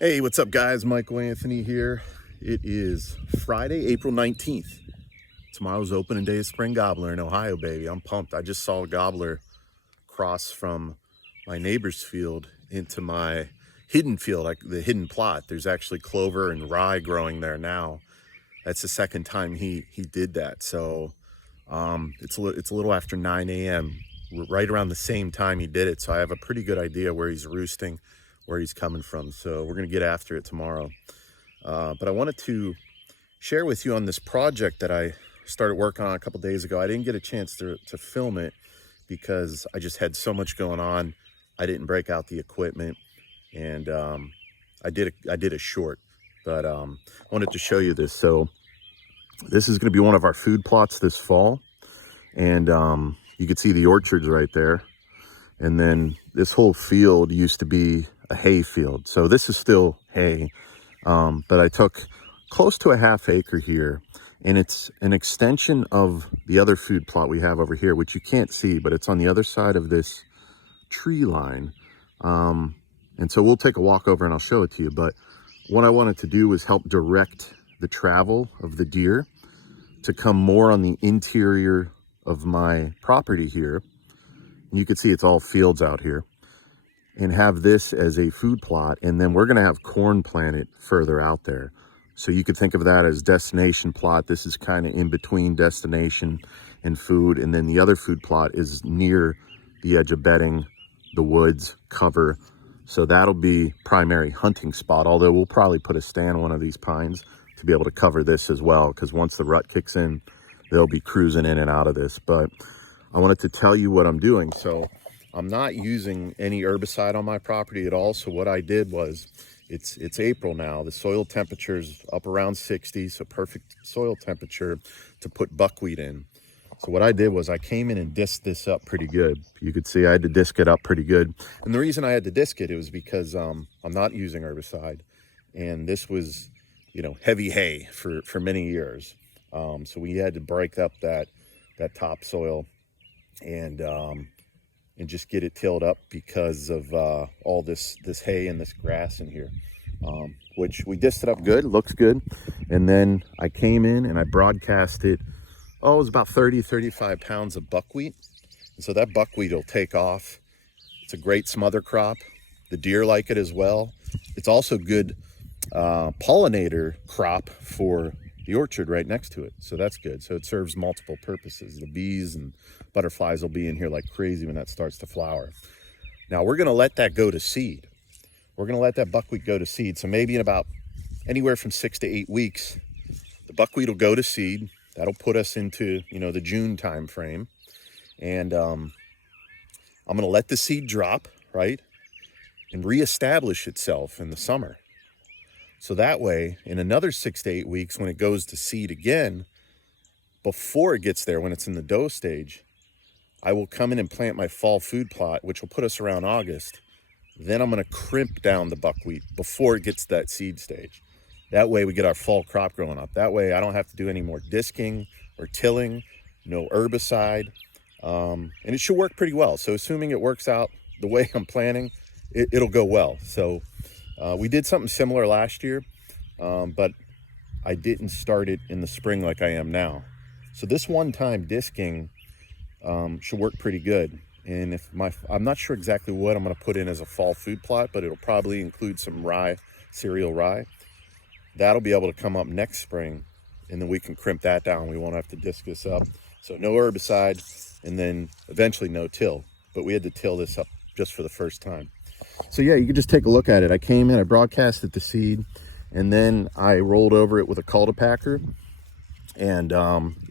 Hey, what's up, guys? Michael Anthony here. It is Friday, April 19th. Tomorrow's opening day of Spring Gobbler in Ohio, baby. I'm pumped. I just saw a gobbler cross from my neighbor's field into my hidden field, like the hidden plot. There's actually clover and rye growing there now. That's the second time he did that. So it's a little after 9 a.m. Right around the same time he did it. So I have a pretty good idea where he's roosting, where he's coming from. So we're gonna get after it tomorrow. But I wanted to share with you on this project that I started working on a couple days ago. I didn't get a chance to film it because I just had so much going on. I didn't break out the equipment, and I did a short, but I wanted to show you this. So this is going to be one of our food plots this fall, and you can see the orchards right there. And then this whole field used to be a hay field. So this is still hay, but I took close to a half acre here, and it's an extension of the other food plot we have over here, which you can't see, but it's on the other side of this tree line. And so we'll take a walk over and I'll show it to you. But what I wanted to do was help direct the travel of the deer to come more on the interior of my property here. And you can see it's all fields out here, and have this as a food plot. And then we're going to have corn planted further out there. So you could think of that as destination plot. This is kind of in between destination and food. And then the other food plot is near the edge of bedding, the woods, cover. So that'll be primary hunting spot, although we'll probably put a stand on one of these pines to be able to cover this as well, because once the rut kicks in, they'll be cruising in and out of this. But I wanted to tell you what I'm doing. So I'm not using any herbicide on my property at all. So what I did was, it's April now. The soil temperature is up around 60, so perfect soil temperature to put buckwheat in. So what I did was I came in and disked this up pretty good. You could see I had to disc it up pretty good. And the reason I had to disc it was because I'm not using herbicide. And this was, heavy hay for many years. So we had to break up that topsoil and just get it tilled up because of all this hay and this grass in here, which we disked it up good, looks good. And then I came in and I broadcasted, it was about 35 pounds of buckwheat. And so that buckwheat will take off. It's a great smother crop. The deer like it as well. It's also good pollinator crop for the orchard right next to it. So that's good. So it serves multiple purposes. The bees and butterflies will be in here like crazy when that starts to flower. Now we're going to let that go to seed. We're going to let that buckwheat go to seed. So maybe in about anywhere from 6 to 8 weeks, the buckwheat will go to seed. That'll put us into, the June time frame. And I'm going to let the seed drop, right, and reestablish itself in the summer. So that way, in another 6 to 8 weeks, when it goes to seed again, before it gets there, when it's in the dough stage, I will come in and plant my fall food plot, which will put us around August. Then I'm going to crimp down the buckwheat before it gets to that seed stage. That way we get our fall crop growing up. That way I don't have to do any more disking or tilling, no herbicide. And it should work pretty well. So assuming it works out the way I'm planning, it'll go well. So we did something similar last year, but I didn't start it in the spring like I am now. So this one-time disking should work pretty good. And I'm not sure exactly what I'm going to put in as a fall food plot, but it'll probably include some rye, cereal rye. That'll be able to come up next spring, and then we can crimp that down. We won't have to disc this up. So no herbicide, and then eventually no till. But we had to till this up just for the first time. So yeah, you can just take a look at it. I came in, I broadcasted the seed, and then I rolled over it with a cultipacker, and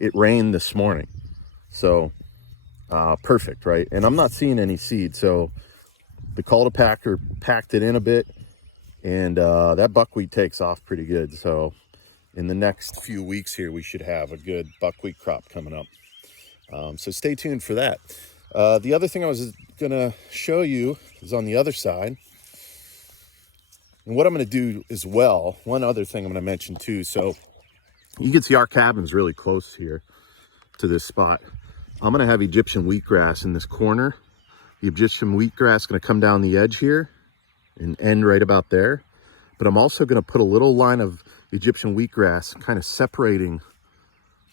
it rained this morning. So perfect, right? And I'm not seeing any seed. So the cultipacker packed it in a bit, and that buckwheat takes off pretty good. So in the next few weeks here, we should have a good buckwheat crop coming up. So stay tuned for that. The other thing I was going to show you is on the other side. And what I'm going to do as well, one other thing I'm going to mention too. So you can see our cabin's really close here to this spot. I'm going to have Egyptian wheatgrass in this corner. The Egyptian wheatgrass is going to come down the edge here and end right about there. but I'm also going to put a little line of Egyptian wheatgrass kind of separating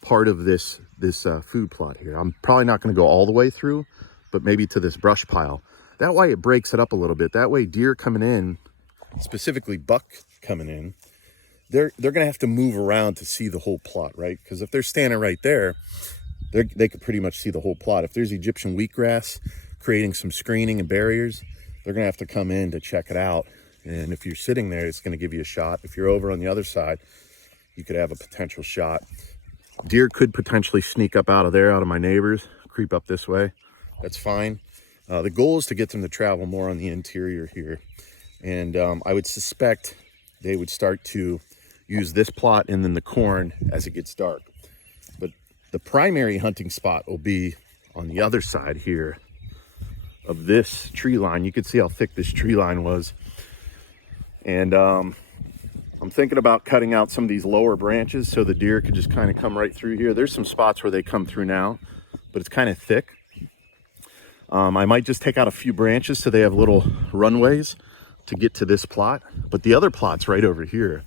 part of this food plot here. I'm probably not going to go all the way through, but maybe to this brush pile. That way it breaks it up a little bit. That way deer coming in, specifically buck coming in, they're going to have to move around to see the whole plot, right? Because if they're standing right there, they could pretty much see the whole plot. If there's Egyptian wheatgrass creating some screening and barriers, they're going to have to come in to check it out. And if you're sitting there, it's going to give you a shot. If you're over on the other side, you could have a potential shot. Deer could potentially sneak up out of there, out of my neighbors, creep up this way. That's fine. The goal is to get them to travel more on the interior here. And I would suspect they would start to use this plot and then the corn as it gets dark. But the primary hunting spot will be on the other side here of this tree line. You can see how thick this tree line was. And I'm thinking about cutting out some of these lower branches so the deer could just kind of come right through here. There's some spots where they come through now, but it's kind of thick. I might just take out a few branches so they have little runways to get to this plot, but the other plot's right over here.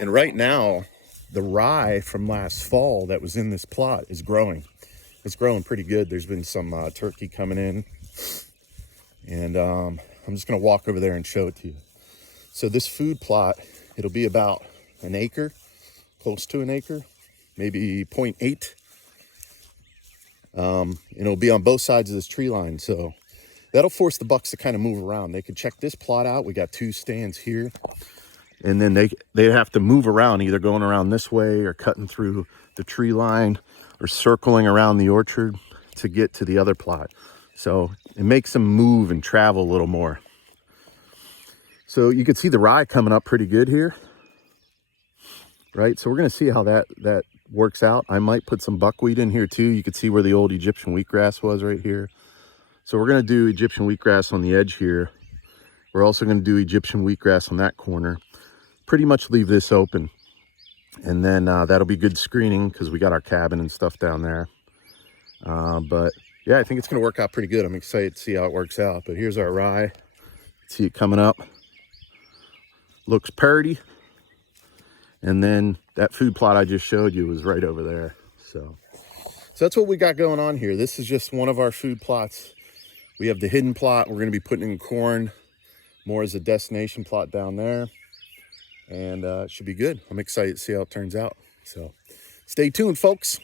And right now, the rye from last fall that was in this plot is growing. It's growing pretty good. There's been some turkey coming in, and I'm just gonna walk over there and show it to you. So this food plot, it'll be about an acre, close to an acre, maybe 0.8. And it'll be on both sides of this tree line. So that'll force the bucks to kind of move around. They could check this plot out. We got 2 stands here. And then they have to move around, either going around this way or cutting through the tree line or circling around the orchard to get to the other plot. So it makes them move and travel a little more. So you can see the rye coming up pretty good here, right? So we're going to see how that works out. I might put some buckwheat in here too. You can see where the old Egyptian wheatgrass was right here. So we're going to do Egyptian wheatgrass on the edge here. We're also going to do Egyptian wheatgrass on that corner. Pretty much leave this open. And then that'll be good screening because we got our cabin and stuff down there. But yeah, I think it's going to work out pretty good. I'm excited to see how it works out. But here's our rye. See it coming up. Looks purty. And then that food plot I just showed you was right over there. So that's what we got going on here. This is just one of our food plots. We have the hidden plot. We're going to be putting in corn more as a destination plot down there. And it should be good. I'm excited to see how it turns out. So stay tuned, folks.